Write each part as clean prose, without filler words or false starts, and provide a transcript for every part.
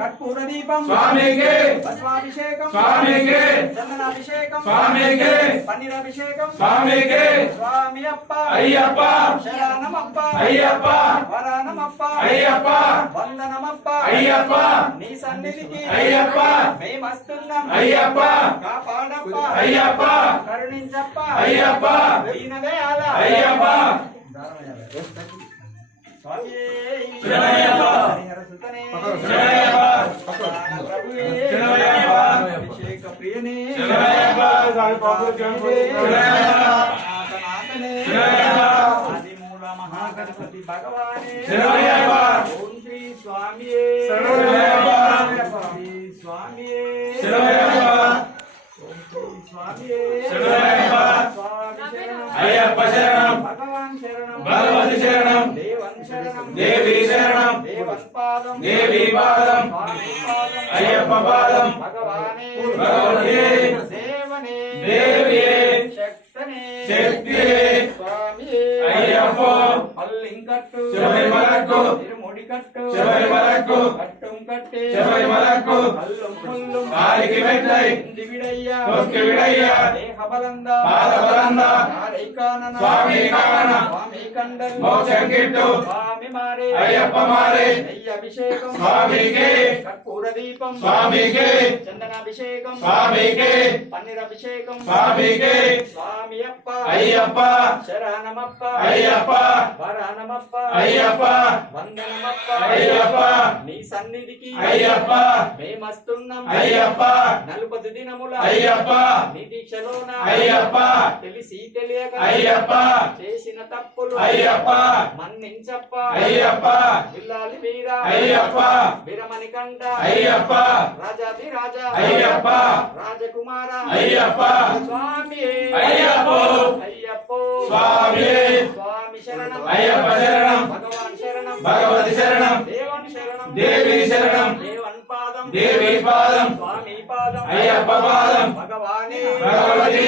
कर्पूर दीपम स्वामी के भस्माभिषेकम स्वामी के चंदनाभिषेकम स्वामी के पन्नीराभिषेकम स्वामी के स्वामी अप्पा अय्यप्पा शरणमप्पा अय्यप्पा वरणमप्पा अय्यप्पा वंदनमप्पा अय्यप्पा नी सन्निधिकी अय्यप्पा మేమస్తున్నాం అయ్యప్పా కాపాడప్పా అయ్యప్పా కరుణించప్పా అయ్యప్పా దీనదయాల అయ్యప్పా స్వామి శరణయ్యప్ప సుతనే శరణయ్యప్ప ప్రభువే శరణయ్యప్ప అభిషేక ప్రియనే శరణయ్యప్ప సాయి బాబు శరణయ్యప్ప ఆతనాతనే శరణయ్యప్ప ఆదిమూల మహాగణపతి భగవానే శరణయ్యప్ప ఓం శ్రీ స్వామియే శరణయ్యప్ప स्वामी शरणमप्पा अय्यप्पा शरणम भगवान शरणम भगवती शरणम देवन शरणम देवी शरणम देवपादम देवी पादम अय्यप्पा पादम भगवाने भगवती देवने देविये शक्तने शक्तिये स्वामी अय्यप्पा अल्लिंकट्टु शबरिमलक्कु तिरुमुडिकट्टु शबरिमलक्कु कट्टुम कट्टे शबरिमलक्कु अल्लुम मुल्लुम कालिकी मेट्टै दिविडय्या तोक्के विडय्या देहबलंद पादबलंद आरैकानन स्वामी कानन स्वामी कंडल मोक्षं किट्टु स्वामी मारे अय्यप्पा मारे अभिषेकम स्वामी के कर्पूर दीपम स्वामी के चंदनाभिषेकम स्वामी के पन्नीराभिषेकम स्वामी के स्वामी अप्पा अय्यप्पा शरणमप्पा अय्यप्पा वरणमप्पा अय्यप्पा वंदनमप्पा अय्यप्पा నీ సన్నిధికి అయ్యప్పా మేమస్తున్నాం అయ్యప్పా 40 దినముల అయ్యప్పా నీ దీక్షలోన అయ్యప్పా తెలిసి తెలియక అయ్యప్పా చేసిన తప్పులు అయ్యప్పా మన్నించప్పా అయ్యప్పా బిల్లాలి వీర అయ్యప్పా వీరమణి కంఠ అయ్యప్పా రాజాది రాజా అయ్యప్పా రాజకుమార అయ్యప్పా స్వామి అయ్యప్పో అయ్యప్పో స్వామి స్వామి శరణం అయ్యప్ప శరణం భగవాన్ శరణం భగవతి శరణం దేవన్ శరణం देवी शरणम देवन पादम देवी पादम स्वामी पादम अय्यप्पा पादम भगवाने भगवती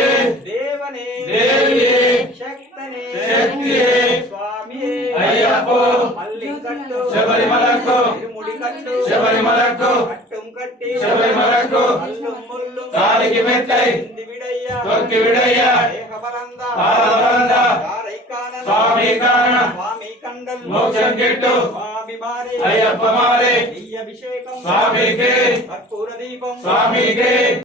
देवने देविये शक्तने शक्तिये स्वामी अय्यप्पो अल्लिंकट्टु शबरिमलक्कु तिरुमुडिकट्टु शबरिमलक्कु कट्टुम कट्टी शबरिमलक्कु अल्लुम मुल्लुम कालिकी मेट्टै दिविडय्या तोक्के विडय्या देहबलंद पादबलंद आरैकानन स्वामी कानन स्वामी कंडल मोक्षं किट्टु स्वामी मारे अय्यप्पा मारे अभिषेकम स्वामी के कर्पूर दीपम स्वामी के